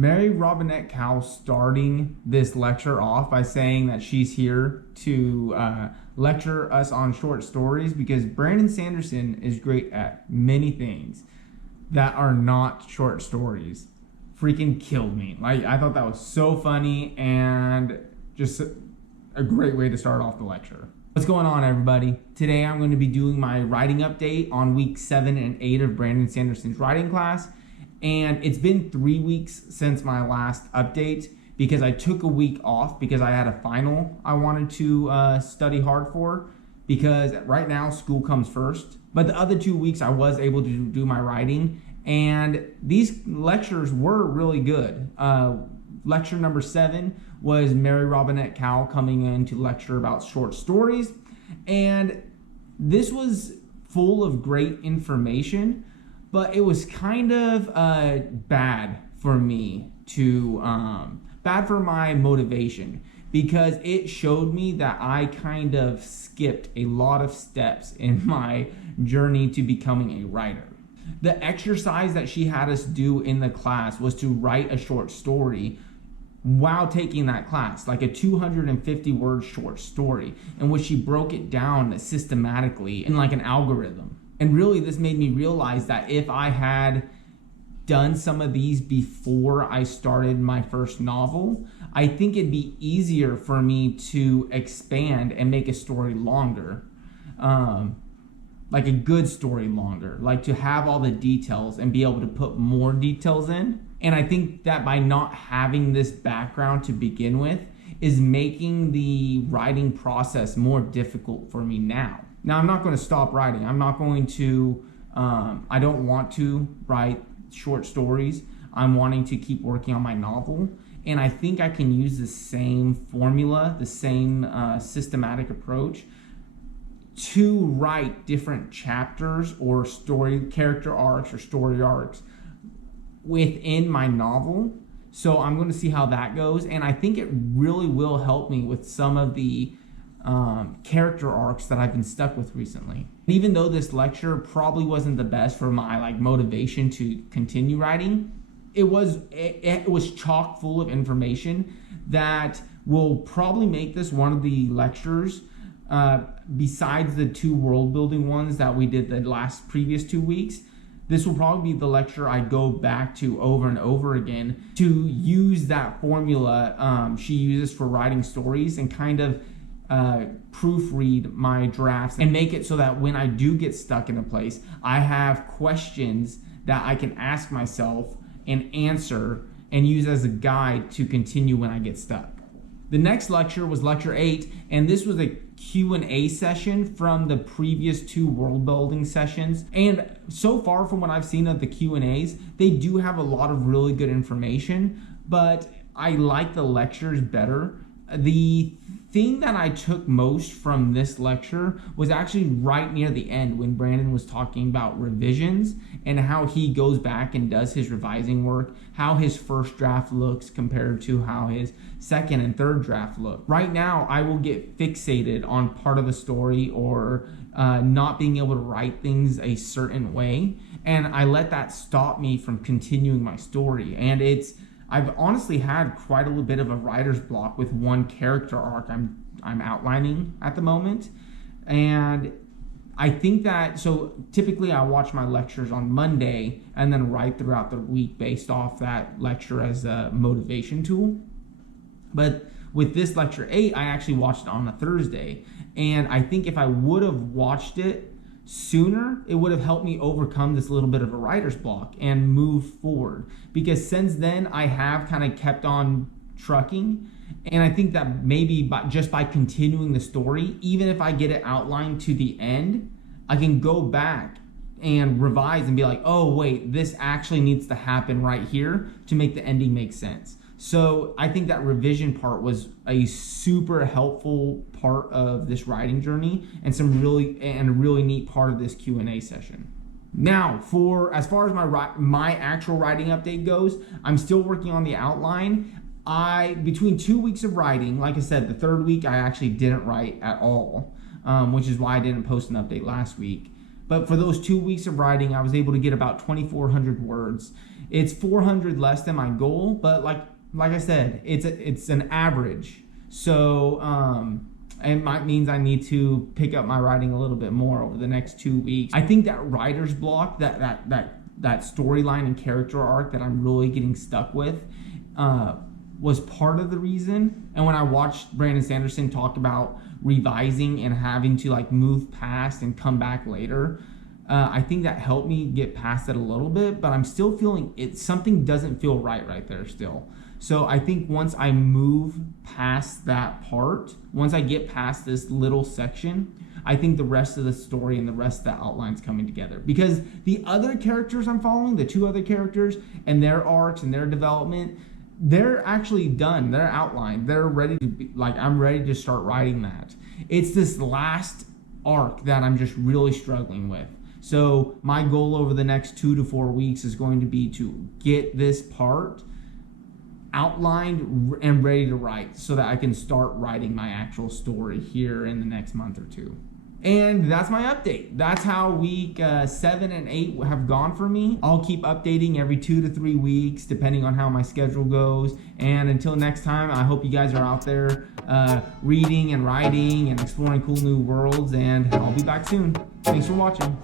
Mary Robinette Cowell starting this lecture off by saying that she's here to lecture us on short stories because Brandon Sanderson is great at many things that are not short stories. Freaking killed me. Like, I thought that was so funny and just a great way to start off the lecture. What's going on, everybody? Today I'm going to be doing my writing update on week 7 and 8 of Brandon Sanderson's writing class. And it's been 3 weeks since my last update because I took a week off because I had a final I wanted to study hard for, because right now school comes first. But the other 2 weeks I was able to do my writing, and these lectures were really good. Lecture number 7 was Mary Robinette Cowell coming in to lecture about short stories, and this was full of great information, but it was kind of bad for me to, bad for my motivation, because it showed me that I kind of skipped a lot of steps in my journey to becoming a writer. The exercise that she had us do in the class was to write a short story while taking that class, like a 250 word short story, in which she broke it down systematically in like an algorithm. And really, this made me realize that if I had done some of these before I started my first novel, I think it'd be easier for me to expand and make a story longer. Like a good story longer, like to have all the details and be able to put more details in. And I think that by not having this background to begin with is making the writing process more difficult for me now. Now, I'm not going to stop writing. I'm not going to, I don't want to write short stories. I'm wanting to keep working on my novel. And I think I can use the same formula, the same systematic approach to write different chapters or story character arcs or story arcs within my novel. So I'm going to see how that goes, and I think it really will help me with some of the character arcs that I've been stuck with recently. Even though this lecture probably wasn't the best for my motivation to continue writing, it was chock full of information that will probably make this one of the lectures, besides the 2 world building ones that we did the previous 2 weeks. This will probably be the lecture I go back to over and over again to use that formula she uses for writing stories and kind of proofread my drafts and make it so that when I do get stuck in a place, I have questions that I can ask myself and answer and use as a guide to continue when I get stuck. The next lecture was lecture 8, and this was a Q&A session from the previous 2 world building sessions. And so far from what I've seen of the Q&As, they do have a lot of really good information, but I like the lectures better. The thing that I took most from this lecture was actually right near the end when Brandon was talking about revisions and how he goes back and does his revising work, how his first draft looks compared to how his second and third draft look. Right now, I will get fixated on part of the story or not being able to write things a certain way, and I let that stop me from continuing my story. And I've honestly had quite a little bit of a writer's block with one character arc I'm outlining at the moment. And I think that, so typically I watch my lectures on Monday and then write throughout the week based off that lecture as a motivation tool. But with this lecture 8, I actually watched it on a Thursday. And I think if I would have watched it sooner, it would have helped me overcome this little bit of a writer's block and move forward, because since then I have kind of kept on trucking. And I think that maybe just by continuing the story, even if I get it outlined to the end, I can go back and revise and be like, oh wait, this actually needs to happen right here to make the ending make sense. So I think that revision part was a super helpful part of this writing journey and a really neat part of this Q&A session. Now, as far as my actual writing update goes, I'm still working on the outline. Between 2 weeks of writing, like I said, the 3rd week I actually didn't write at all, which is why I didn't post an update last week. But for those 2 weeks of writing, I was able to get about 2,400 words. It's 400 less than my goal, but like I said, it's an average. So it might means I need to pick up my writing a little bit more over the next 2 weeks. I think that writer's block, that storyline and character arc that I'm really getting stuck with, was part of the reason. And when I watched Brandon Sanderson talk about revising and having to like move past and come back later, I think that helped me get past it a little bit, but I'm still feeling something doesn't feel right there still. So I think once I move past that part, once I get past this little section, I think the rest of the story and the rest of the outline's coming together. Because the other characters I'm following, the 2 other characters and their arcs and their development, they're actually done. They're outlined. They're ready to be, like, I'm ready to start writing that. It's this last arc that I'm just really struggling with. So my goal over the next 2 to 4 weeks is going to be to get this part outlined and ready to write so that I can start writing my actual story here in the next month or 2. And that's my update. That's how week 7 and 8 have gone for me. I'll keep updating every 2 to 3 weeks depending on how my schedule goes. And until next time, I hope you guys are out there reading and writing and exploring cool new worlds, and I'll be back soon. Thanks for watching.